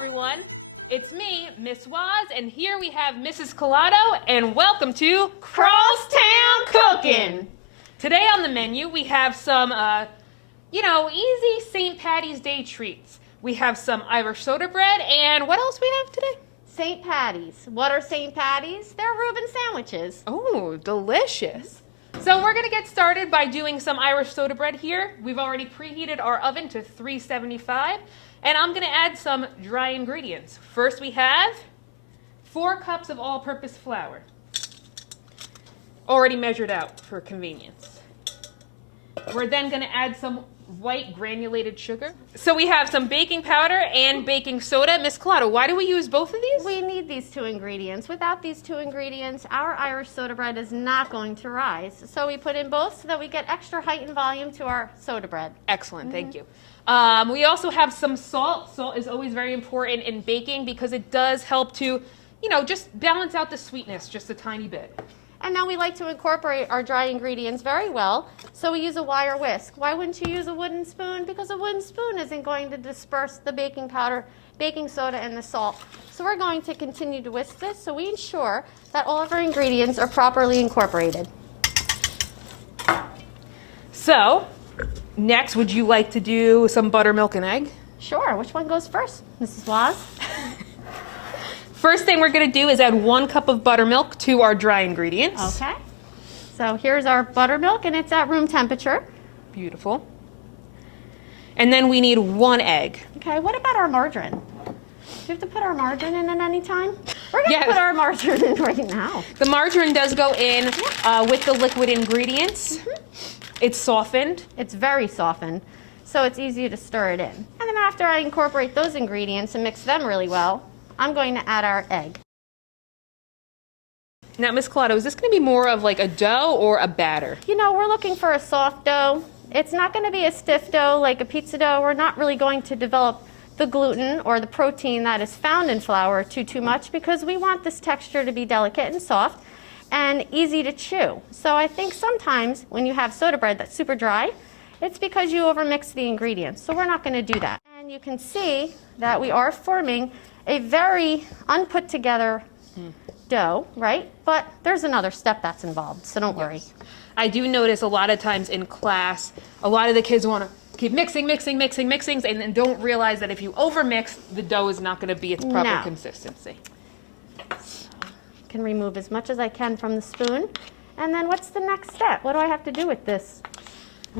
everyone. It's me, Miss Waz, and here we have Mrs. Collado, and welcome to CrossTown Cooking. Today on the menu, we have some, easy St. Patty's Day treats. We have some Irish soda bread, and what else we have today? St. Patty's. What are St. Patty's? They're Reuben sandwiches. Oh, delicious. So we're going to get started by doing some Irish soda bread here. We've already preheated our oven to 375, and I'm going to add some dry ingredients. First we have 4 cups of all-purpose flour, already measured out for convenience. We're then going to add some white granulated sugar. So we have some baking powder and baking soda. Miss Collado, why do we use both of these? We need these 2 ingredients. Without these 2 ingredients, our Irish soda bread is not going to rise. So we put in both so that we get extra height and volume to our soda bread. Excellent, thank you. We also have some salt. Salt is always very important in baking because it does help to, just balance out the sweetness just a tiny bit. And now we like to incorporate our dry ingredients very well, so we use a wire whisk. Why wouldn't you use a wooden spoon? Because a wooden spoon isn't going to disperse the baking powder, baking soda, and the salt. So we're going to continue to whisk this so we ensure that all of our ingredients are properly incorporated. So, next, would you like to do some buttermilk and egg? Sure. Which one goes first, Mrs. Waz? First thing we're going to do is add 1 cup of buttermilk to our dry ingredients. Okay. So here's our buttermilk, and it's at room temperature. Beautiful. And then we need 1 egg. Okay, what about our margarine? Do we have to put our margarine in at any time? We're going to put our margarine in right now. The margarine does go in with the liquid ingredients. It's softened. It's very softened, so it's easy to stir it in. And then after I incorporate those ingredients and mix them really well, I'm going to add our egg. Now, Miss Collado, is this going to be more of like a dough or a batter? We're looking for a soft dough. It's not going to be a stiff dough like a pizza dough. We're not really going to develop the gluten or the protein that is found in flour too much because we want this texture to be delicate and soft and easy to chew. So I think sometimes when you have soda bread that's super dry, it's because you overmix the ingredients. So we're not going to do that. And you can see that we are forming a very unput together dough, right? But there's another step that's involved, so don't worry. I do notice a lot of times in class, a lot of the kids want to keep mixing, and then don't realize that if you overmix, the dough is not going to be its proper consistency. Can remove as much as I can from the spoon. And then what's the next step? What do I have to do with this?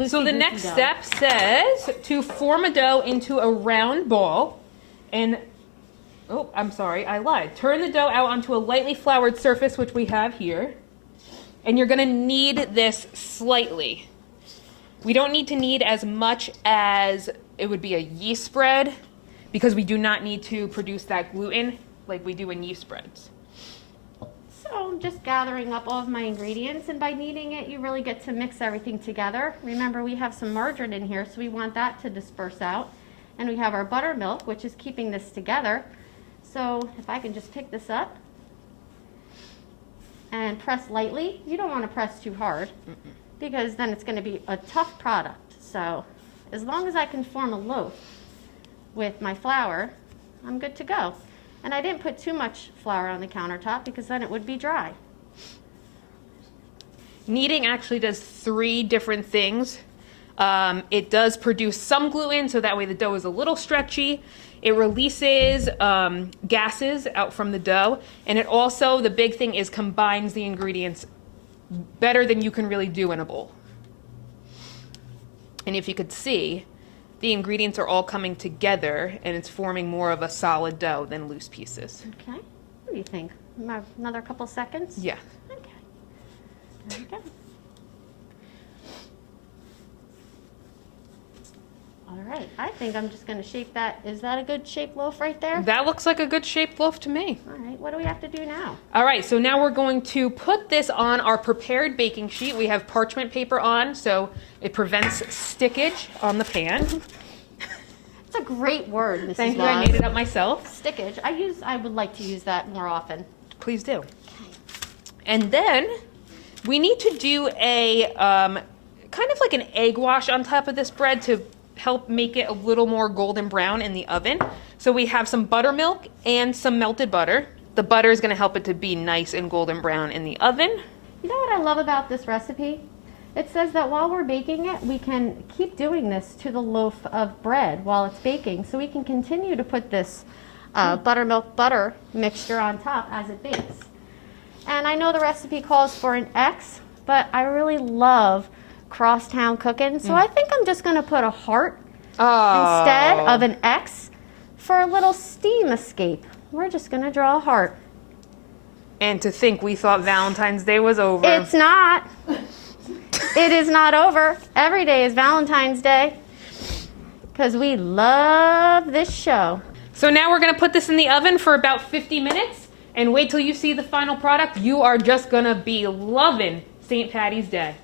So the next step says to form a dough into a round ball and, oh, I'm sorry, I lied. Turn the dough out onto a lightly floured surface, which we have here. And you're going to knead this slightly. We don't need to knead as much as it would be a yeast bread because we do not need to produce that gluten like we do in yeast breads. So I'm just gathering up all of my ingredients, and by kneading it, you really get to mix everything together. Remember, we have some margarine in here, so we want that to disperse out. And we have our buttermilk, which is keeping this together. So if I can just pick this up and press lightly, you don't want to press too hard because then it's going to be a tough product. So as long as I can form a loaf with my flour, I'm good to go. And I didn't put too much flour on the countertop because then it would be dry. Kneading actually does 3 different things. It does produce some gluten, so that way the dough is a little stretchy. It releases gases out from the dough. And it also, the big thing is, combines the ingredients better than you can really do in a bowl. And if you could see, the ingredients are all coming together, and it's forming more of a solid dough than loose pieces. Okay. What do you think? Another couple seconds? Yeah. Okay. There we go. All right. I think I'm just going to shape that. Is that a good shaped loaf right there? That looks like a good shaped loaf to me. All right. What do we have to do now? All right. So now we're going to put this on our prepared baking sheet. We have parchment paper on, so it prevents stickage on the pan. It's a great word, Mrs. Thank you. Waz. I made it up myself. Stickage. I would like to use that more often. Please do. And then we need to do a kind of like an egg wash on top of this bread to help make it a little more golden brown in the oven. So we have some buttermilk and some melted butter. The butter is going to help it to be nice and golden brown in the oven. You know what I love about this recipe? It says that while we're baking it, we can keep doing this to the loaf of bread while it's baking. So we can continue to put this buttermilk butter mixture on top as it bakes. And I know the recipe calls for an X, but I really love Crosstown Cooking. So I think I'm just going to put a heart instead of an X for a little steam escape. We're just going to draw a heart. And to think we thought Valentine's Day was over. It's not. It is not over. Every day is Valentine's Day because we love this show. So now we're going to put this in the oven for about 50 minutes and wait till you see the final product. You are just going to be loving St. Patty's Day.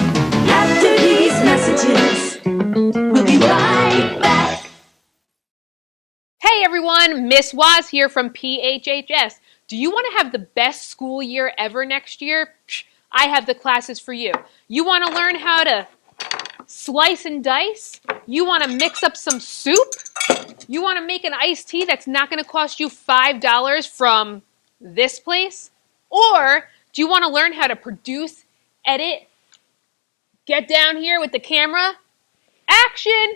After these messages, we'll be right back. Hey everyone, Miss Waz here from PHHS. Do you want to have the best school year ever next year? I have the classes for you. You want to learn how to slice and dice? You want to mix up some soup? You want to make an iced tea that's not going to cost you $5 from this place? Or do you want to learn how to produce, edit, get down here with the camera? Action!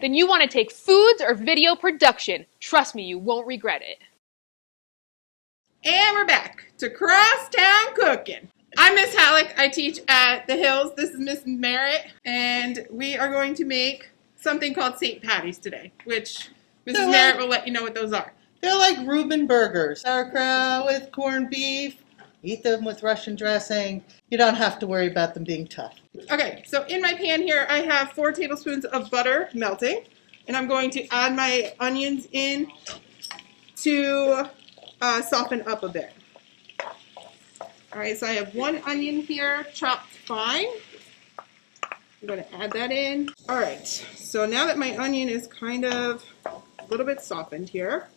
Then you want to take foods or video production. Trust me, you won't regret it. And we're back to Crosstown Cooking. I'm Miss Halleck. I teach at the Hills. This is Miss Merritt, and we are going to make something called St. Patty's today, which Mrs. Merritt will let you know what those are. They're like Reuben burgers. Sauerkraut with corned beef. Eat them with Russian dressing. You don't have to worry about them being tough. Okay, so in my pan here, I have 4 tablespoons of butter melting, and I'm going to add my onions in to soften up a bit. All right, so I have 1 onion here, chopped fine. I'm going to add that in. All right, so now that my onion is kind of a little bit softened here,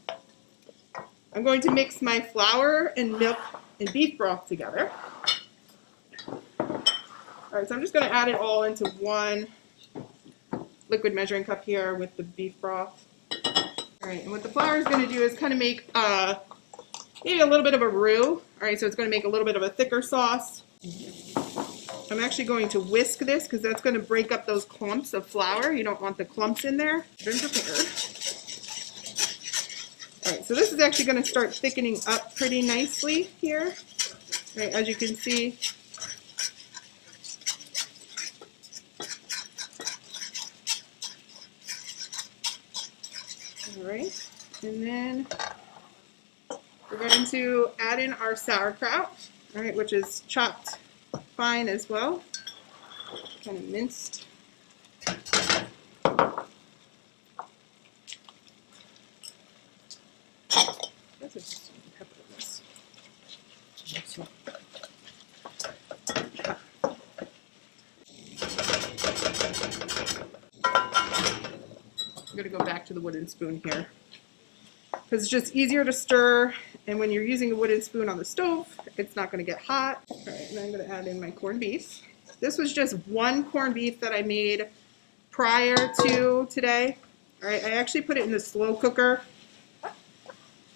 I'm going to mix my flour and milk and beef broth together. All right, so I'm just going to add it all into 1 liquid measuring cup here with the beef broth. All right, and what the flour is going to do is kind of make maybe a little bit of a roux. All right, so it's going to make a little bit of a thicker sauce. I'm actually going to whisk this because that's going to break up those clumps of flour. You don't want the clumps in there. Been prepared. All right, so this is actually going to start thickening up pretty nicely here. All right, as you can see. All right, and then we're going to add in our sauerkraut, all right, which is chopped fine as well, kind of minced. That's a pepper in this. I'm going to go back to the wooden spoon here because it's just easier to stir, and when you're using a wooden spoon on the stove, it's not going to get hot. All right, and I'm going to add in my corned beef. This was just 1 corned beef that I made prior to today. All right, I actually put it in the slow cooker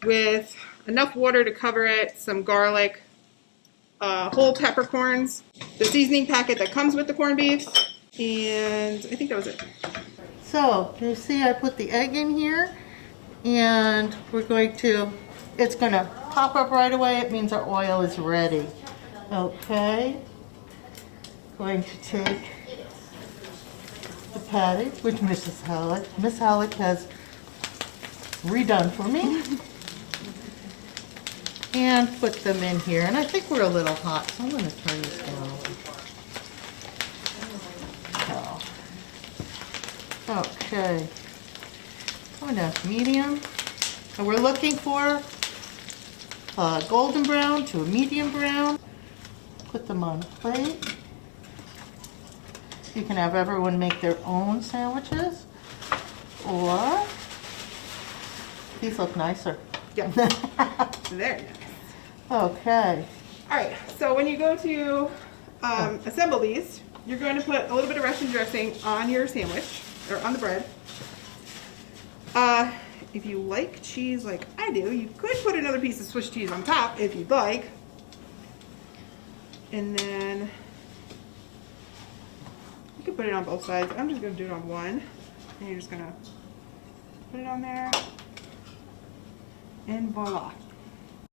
with enough water to cover it, some garlic, whole peppercorns, the seasoning packet that comes with the corned beef, and I think that was it. So, you see I put the egg in here, and we're going to, it's going to pop up right away. It means our oil is ready. Okay. Going to take the patty, which Miss Halleck has redone for me, and put them in here. And I think we're a little hot, so I'm going to turn this down a little. Okay, going to medium, and we're looking for a golden brown to a medium brown. Put them on a plate. You can have everyone make their own sandwiches, or these look nicer. Yeah, very nice. Okay. All right, so when you go to assemble these, you're going to put a little bit of Russian dressing on your sandwich, or on the bread. If you like cheese like I do, you could put another piece of Swiss cheese on top if you'd like. And then you can put it on both sides. I'm just going to do it on one. And you're just going to put it on there. And voila.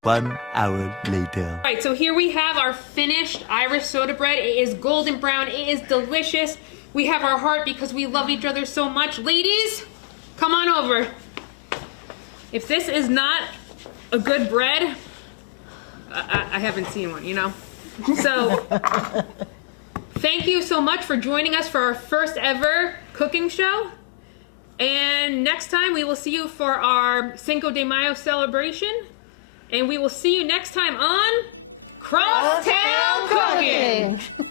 1 hour later. All right, so here we have our finished Irish soda bread. It is golden brown. It is delicious. We have our heart because we love each other so much. Ladies, come on over. If this is not a good bread, I haven't seen one, you know? So, thank you so much for joining us for our first ever cooking show. And next time we will see you for our Cinco de Mayo celebration. And we will see you next time on CrossTown Cooking.